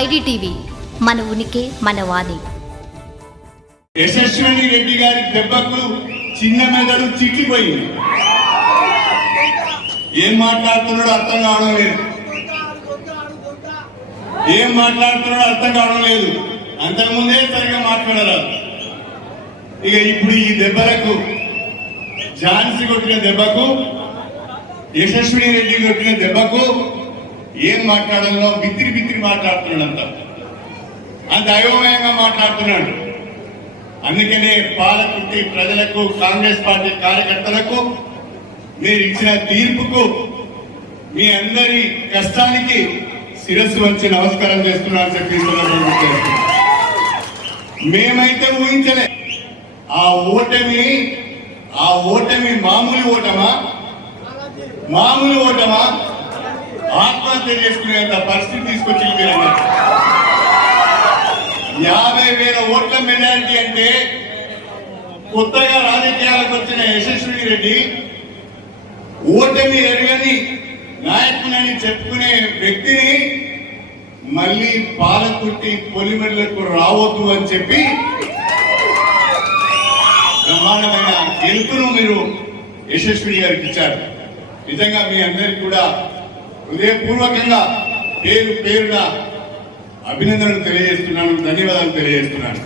IDTV మన ఉనికి మన వాణి. యశస్విని రెడ్డి గారి దెబ్బకు చిన్న మెదడు చిట్లిపోయింది. ఏం మాట్లాడుతున్నాడో అర్థం కావడం లేదు. ఏం మాట్లాడుతున్నాడో అర్థం కావడం లేదు. అంతకుముందే సరిగా మాట్లాడరాదు ఇక ఇప్పుడు ఈ దెబ్బలకు ఝాన్సీ కొట్టిన దెబ్బకు యశస్విని రెడ్డి కొట్టిన దెబ్బకు ఏం మాట్లాడాలో బిత్తిరి బిత్తిరి మాట్లాడుతున్నాడు అంత అంత అయోమయంగా మాట్లాడుతున్నాడు. అందుకనే పాలకుర్తి ప్రజలకు కాంగ్రెస్ పార్టీ కార్యకర్తలకు మీరు ఇచ్చిన తీర్పుకు మీ అందరి కష్టానికి శిరస్సు వచ్చి నమస్కారం చేస్తున్నారని చెప్పి మేమైతే ఊహించలే. ఆ ఓటమి ఆ ఓటమి మామూలు ఓటమా? మామూలు ఓటమా? ఆత్మహత్య చేసుకునేంత పరిస్థితి తీసుకొచ్చింది మీరు అన్నారు యాభై వేల ఓట్ల మెజారిటీ అంటే కొత్తగా రాజకీయాలకు వచ్చిన యశస్విని రెడ్డి ఓటమి ఎరగని నాయకునని చెప్పుకునే వ్యక్తిని మళ్ళీ పాలకుట్టి పొలిమెళ్ళకు రావద్దు అని చెప్పి బ్రహ్మాండమైన గెలుపును మీరు యశస్విని గారికి ఇచ్చారు. నిజంగా మీ అందరికి కూడా హృదయపూర్వకంగా పేరు పేరున అభినందనలు తెలియజేస్తున్నాను ధన్యవాదాలు తెలియజేస్తున్నాను.